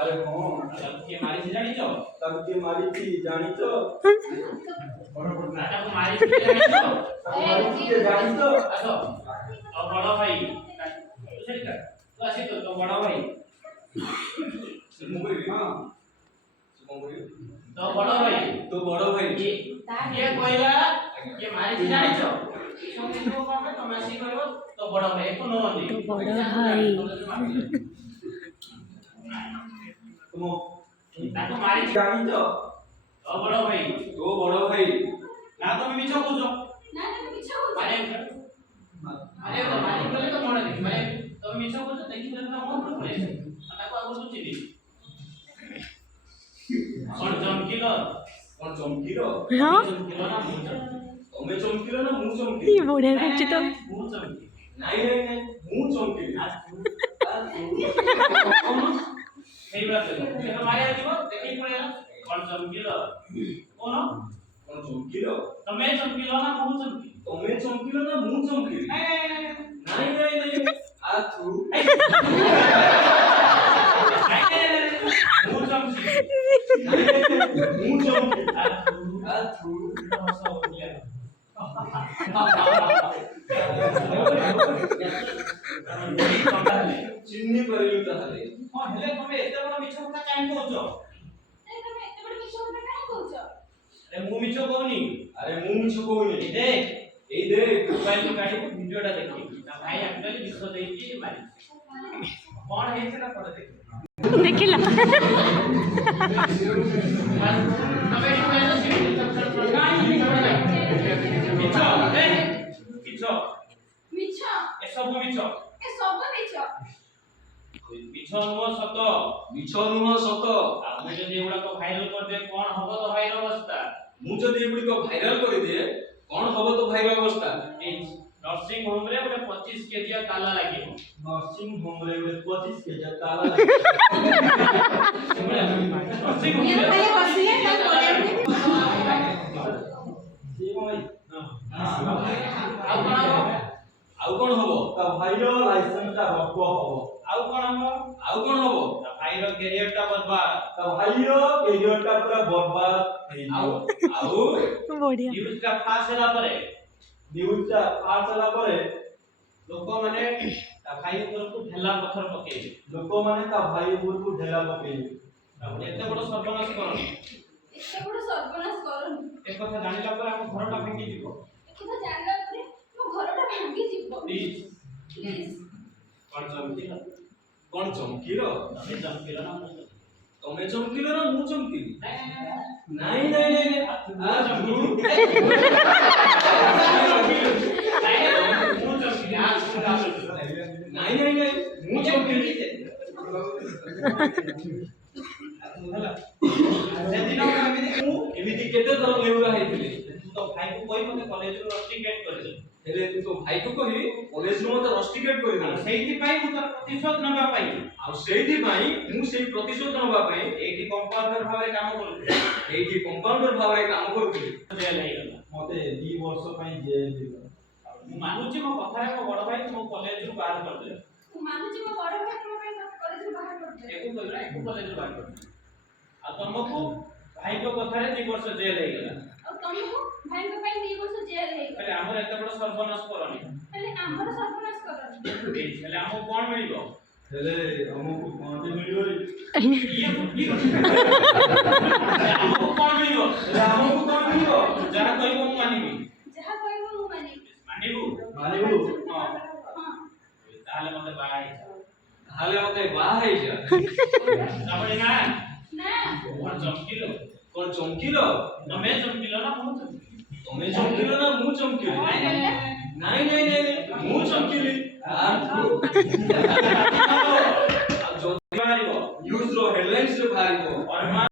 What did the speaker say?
अरे हाँ सबके मारी थी जानी चो सबके मारी थी जानी चो नाटक मारी थी जानी चो मारी थी जानी चो आसो और बड़ा भाई तो कर तो ऐसे तो बड़ा भाई सुमोरी हां सुमोरी तो बड़ा भाई ये कोइला ये मारी थी जानी चो सोने को कौन तो मैसी करो तो बड़ा भाई को नो नहीं तो बड़ा भाई तुम ताको मारी जानी तो बड़ा भाई ना तुम मिछो कुछो ना तुम मिछो कुछो अरे तो मारी बोले तो मोड़ दे मारे तो मिछो कुछो देखि तो मोड़ पड़े ताको आगु सुचिली कोन चमकीलो हाँ चमकीलो ना तमे चमकीलो ना मु चमकी ये बढ़िया करछि तो मु चमकी नहीं मु चमकी नहीं बात है से तो मारे आजीबो देखि पड़ेला कोन चमकीलो कोन चमकीलो तमे चमकीलो ना मु चमकी तमे चमकीलो ना मु चमकी नहीं आ तू मु चमकी मु चमकी आ तू चिन्नी परिलु ताले हां हेले तमे एते बड़ मिछो କଥା काहे कहउछ तमे एते बड़ मिछो କଥା काहे कहउछ अरे मु मिछो कहउनी देख एई देख मोबाइल को गाड़ी वीडियोटा देखि ना भाई एक्चुअली विश्व देई मारी कोन हेছে ना पड़े देखि देखिला तमे पहले से मिछो मिछो ए सब मिछो मिछो नुह सत आ मु जदी एगुडा को भाइरल कर दे कोन हबो तो भाइरल अवस्था मु जदी एगुडी को भाइरल कर दे कोन हबो तो भाइरल अवस्था नर्सिंग होम रे ओटे 25 केजी ताला लागिबो नर्सिंग होम रे ओटे 25 केजी ताला लागिबो नर्सिंग होम रे ये हसिए ना बोले आउ कोन हबो ता भाइरो लाइसेंस ता रखबो हबो आउ कोन हबो ता भाइरो कैरियर ता बर्बाद ता भाइरो कैरियर ता पूरा बर्बाद हेई आउ बढ़िया न्यूज का पास होला परे लोक माने ता भाई ऊपर को ढेला पत्थर पके लोक माने ता भाई ऊपर को ढेला पके एते बड़ सर्वनाश करनी एक কথা জানিলা পরে ଆମ ঘরটা ভাঙি দিব प्लीज कोन चमकीलो तमे चमकीलो ना मु चमकी नहीं आ तू नहीं मु चमकी होला सेदिन एमिति केते थर लेउरा हेतिले तू तो भाई को कोई मते कॉलेज रो रस्टिकेट कर दे हेले तू तो भाई को कहि कॉलेज रो मते रस्टिकेट कर दे सेहिति पाई मु तर प्रतिशोध नबा पाई आ सेहिति पाई मु सेही प्रतिशोध नबा पाई एठी कंपाउंडर भाबरे काम करथि जेल हे गला मते 2 वर्ष पाई जेल हे गला मु मानुची मो कथा रे मो बड़ भाई मो कॉलेज रो बाहर कर दे एको कइला एको कॉलेज रो बाहर कर दे आ तुमको भाई को कथा रे 2 वर्ष जेल हे गला भाई को भाई 2 वर्ष जेल हे पहले हमर एते बड़ सर्वनाश करनी पहले हमर सर्वनाश करनी पहले हमको कोन मिलिबो हेले हमको कोन मिलिबो ये हमको कोन मिलिबो जहा कहिबो मु मानिबी मानिबू हां ताले मते बाहाई जा ताबे ना कोन चमकीलो तमे चमकीलो ना मु चमकीलो नहीं मु चमकीली आ